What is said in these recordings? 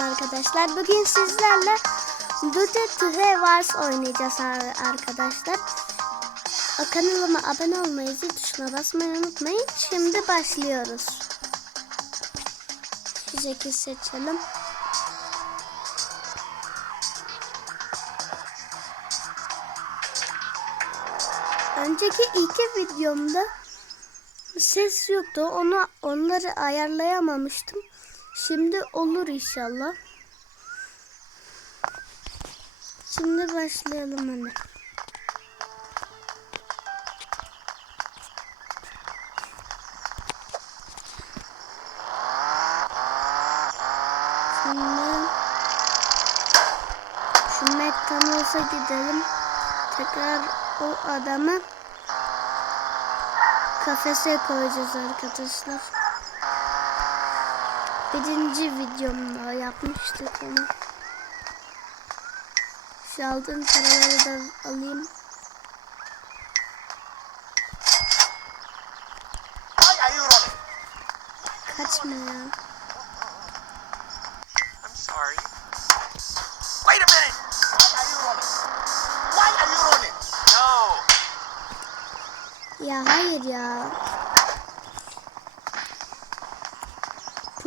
Arkadaşlar bugün sizlerle Dute Tühe Wars oynayacağız ar- arkadaşlar. Kanalıma abone olmayı, zil tuşuna basmayı unutmayın. Şimdi başlıyoruz. Şu şekil seçelim. Önceki iki videomda ses yoktu. Onu onları ayarlayamamıştım. Şimdi olur inşallah. Şimdi başlayalım hemen. Şimdi şu McDonald's'a gidelim. Tekrar o adamı kafese koyacağız arkadaşlar. Birinci videomda yapmıştık onu. Şu aldığım paraları da alayım. Running? Kaçma ya. I'm sorry.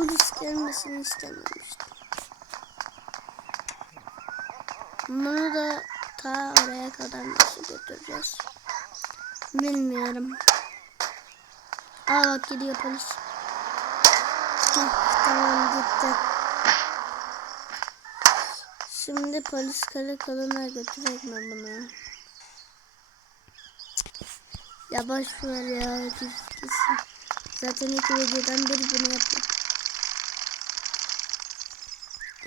Polis gelmesini istememiştim. Bunu da ta oraya kadar nasıl götüreceğiz? Bilmiyorum. Aa bak gidiyor polis. Heh, tamam gitti. Şimdi polis karakoluna götürek mi bunu? Ya boş ver ya. Zaten iki videodan biri bunu yapıyor.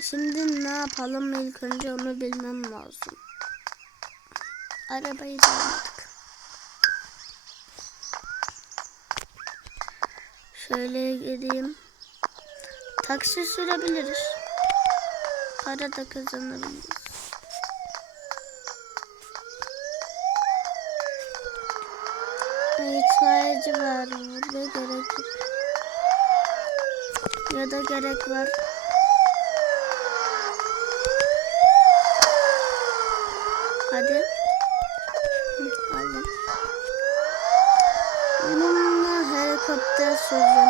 Şimdi ne yapalım ilk önce onu bilmem lazım. Arabayı da almadık. Şöyle gideyim. Taksi sürebiliriz. Para da kazanabiliriz. İtfaiyeci var burada gerek yok. Ya da gerek var. Hadi. Aldım. Bununla helikopter süreceğim.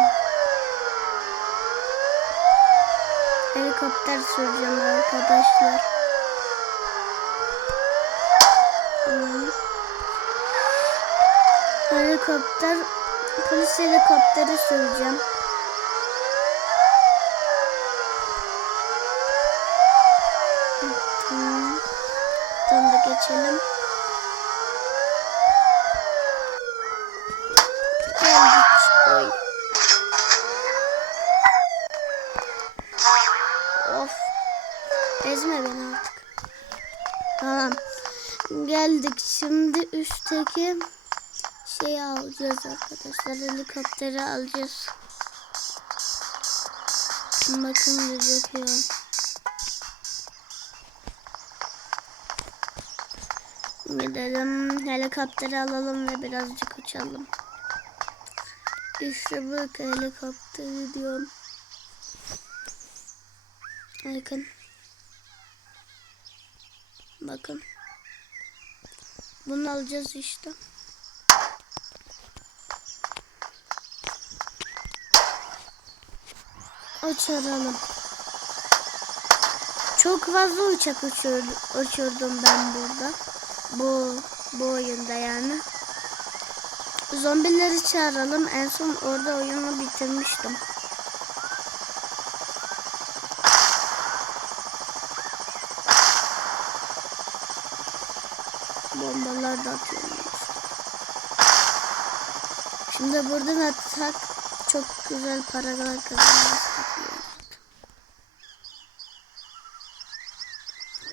Helikopter süreceğim arkadaşlar. Helikopter, polis helikopteri süreceğim. Tamam. Buradan da geçelim. Geldik. Oy. Of. Ezme beni artık. Tamam. Geldik. Şimdi üstteki şeyi alacağız arkadaşlar. Helikopteri alacağız. Bakın gözüküyor. Gidelim helikopteri alalım ve birazcık uçalım. İşte bak helikopteri diyorum. Bakın. Bakın. Bunu alacağız işte. Uçuralım. Çok fazla uçak uçur, uçurdum ben burada. Bu bu oyunda yani. Zombileri çağıralım. En son orada oyunu bitirmiştim. Bombalar da atıyorum. Şimdi buradan atsak çok güzel paralar kazanırız.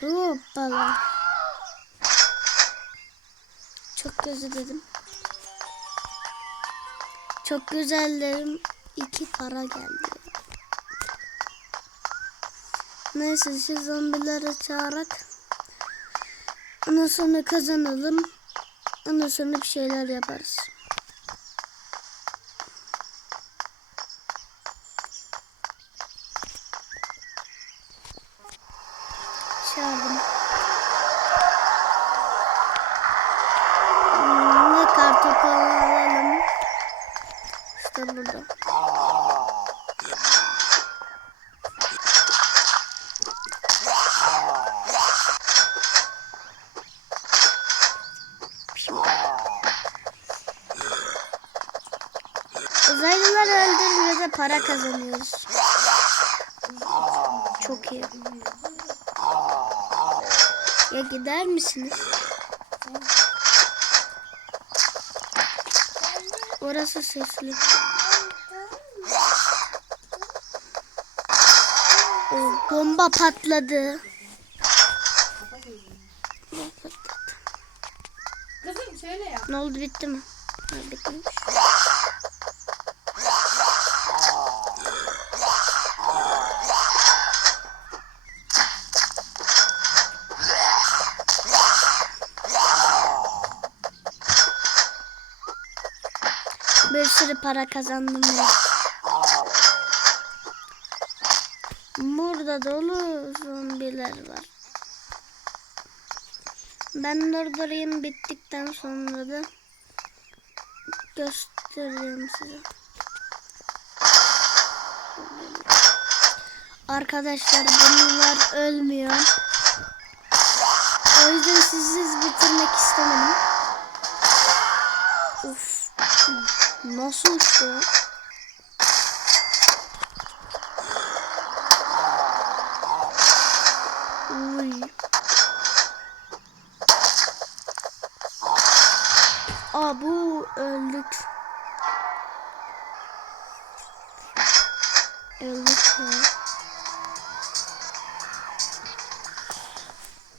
Hoppala. Çok güzel dedim. Çok güzel dedim. İki para geldi. Neyse şu zombileri çağırarak ondan sonra kazanalım. Ondan sonra bir şeyler yaparız. Çağırdım. Hmm, ne kartopu alalım. İşte burada. Para kazanıyoruz. Çok iyi. Ya gider misiniz? Orası sesli. Oh, bomba patladı. Kızım söyle ya. Ne oldu bitti mi? Ha, bitmiş. Bir sürü para kazandım ya. Burada dolu zombiler var. Ben durdurayım bittikten sonra da göstereceğim size. Arkadaşlar bunlar ölmüyor. O yüzden sizsiz bitirmek istemedim. Uf. Nasıl şu? Uy. Aa bu öldük. Öldük ya.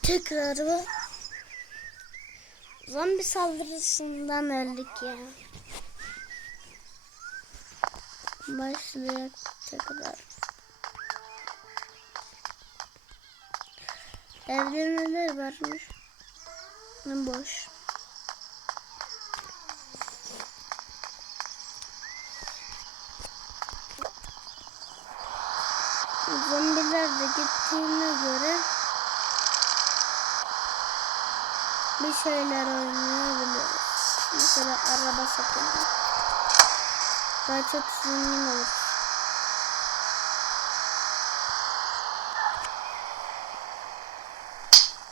Tekrar mı? Zombi saldırısından öldük ya. Başlayacak tekrar. Evde neler varmış? Boş. Zombiler de gittiğine göre bir şeyler oynayabiliriz. Mesela araba satın. Daha çok zengin olur.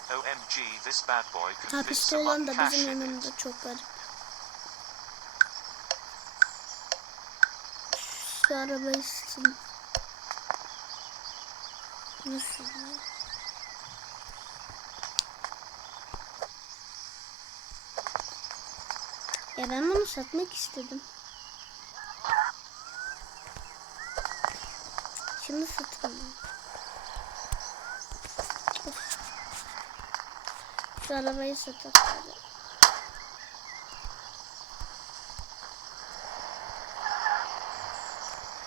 OMG, this bad boy can fit Hapiste olan da bizim yanımızda çok garip. Şu arabayı satın. Nasıl? Ya ben bunu satmak istedim. Şimdi satayım. Of. Şu arabayı satalım.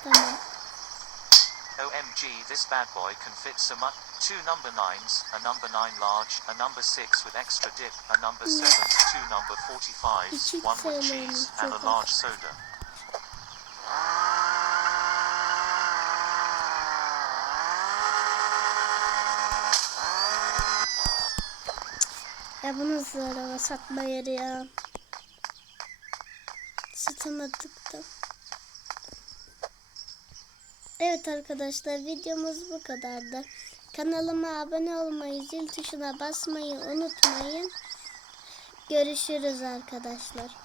Tamam. OMG, this bad boy can fit some up. Two number nines, a number nine large, a number six with extra dip, a number seven, two number 45s, one with cheese, and a large soda. Ya bu nasıl araba satma yeri ya. Satamadık da. Evet arkadaşlar videomuz bu kadardı. Kanalıma abone olmayı, zil tuşuna basmayı unutmayın. Görüşürüz arkadaşlar.